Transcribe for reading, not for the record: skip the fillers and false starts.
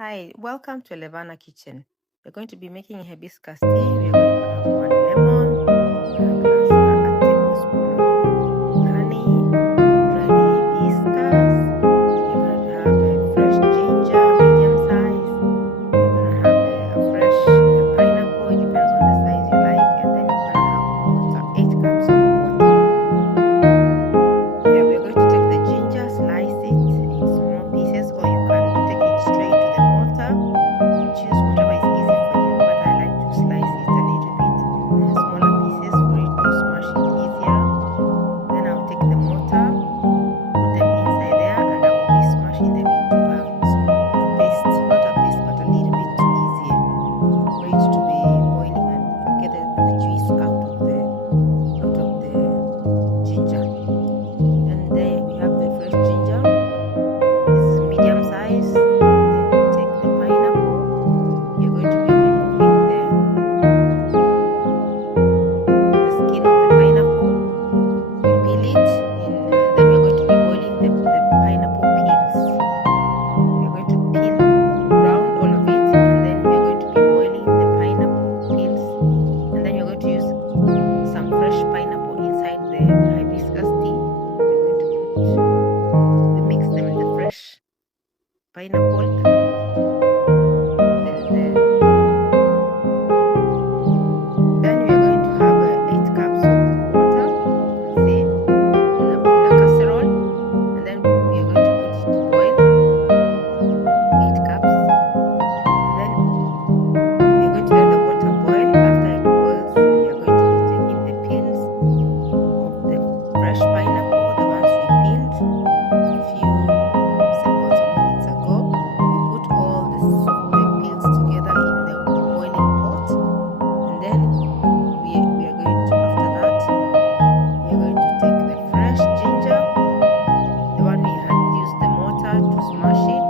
Hi, welcome to Elevana kitchen. We're going to be making hibiscus tea. We're going to have 1 lemon, a tablespoon of honey, dried hibiscus. You're going to have a fresh ginger, medium size. You're going to have a fresh pineapple. It depends on the size you like. And then you're going to have water, 8 cups of water. Yeah, we're going to take the ginger, slice it in small pieces, or you can take it straight to the mortar. Choose whatever is easy for you, but I like to slice it a little bit in smaller pieces for it to smash it easier. Then I'll take the mortar, put them inside there, and I will be smashing them into a paste, not a paste, but a little bit easier for it to be boiling and get the juice out of the ginger. And then we have the fresh ginger. This is medium size. Then we take the pineapple. You're going to be removing the skin of the pineapple. We peel it, then we're going to be boiling the pineapple peels. We're going to peel round all of it, and then we're going to be boiling the pineapple peels. And then you're going to use some fresh pineapple inside the hibiscus tea. We mix them in the fresh pineapple and then we are going to have 8 cups of water, see, in a casserole, and then we are going to put it to boil, 8 cups, and then we are going to let the water boil. After it boils, we are going to be taking the peels of the fresh pineapple, the ones we peeled a few seconds or minutes ago. We put all the peels together in the boiling pot, and then we are going to, after that, we are going to take the fresh ginger, the one we had used the mortar to smash it,